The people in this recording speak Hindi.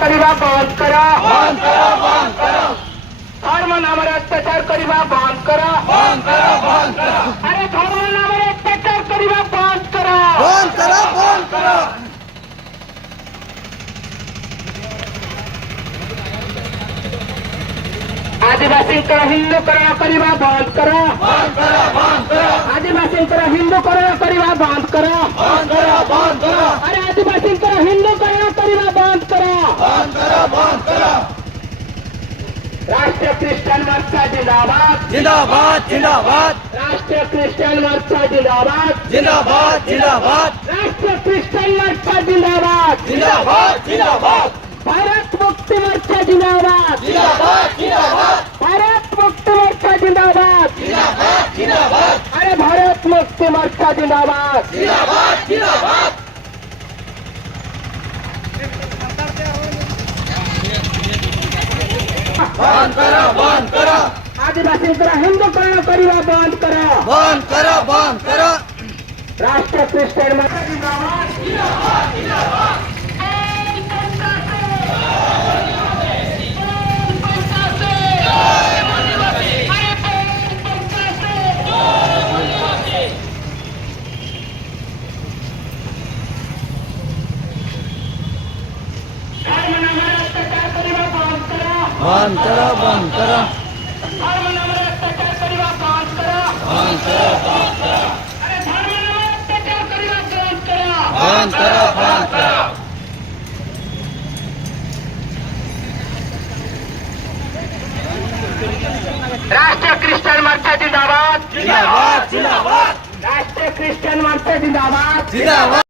करिबा बंद करा धर्म नामर अत्याचार करिबा बंद करा अरे धर्म नामर अत्याचार करिबा बंद करा आदिवासी हिंदूकरण करिबा बंद करा आदिवासी हिंदूकरण करिबा बंद करा अरे आदिवासी हिंदूकरण करिबा बंद करा राष्ट्रीय क्रिश्चियन मोर्चा जिंदाबाद जिंदाबाद जिंदाबाद राष्ट्रीय क्रिश्चियन मोर्चा जिंदाबाद जिंदाबाद जिंदाबाद राष्ट्रीय क्रिश्चियन मोर्चा जिंदाबाद जिंदाबाद जिंदाबाद भारत मुक्ति मोर्चा जिंदाबाद जिंदाबाद जिंदाबाद भारत मुक्ति मोर्चा जिंदाबाद जिंदाबाद जिंदाबाद अरे भारत मुक्ति मोर्चा जिंदाबाद जिंदाबाद जिंदाबाद बंद करो आदिवासी हिंदूकरण करिबा बंद करा राष्ट्रीय क्रिश्चियन मोर्चा जिंदाबाद बंद करो धर्म नामर अत्याचार करिबा बंद करा अरे धर्म नामर अत्याचार करिबा बंद करा राष्ट्रीय क्रिश्चियन मोर्चा जिंदाबाद जिंदाबाद जिंदाबाद राष्ट्रीय क्रिश्चियन मोर्चा जिंदाबाद जिंदाबाद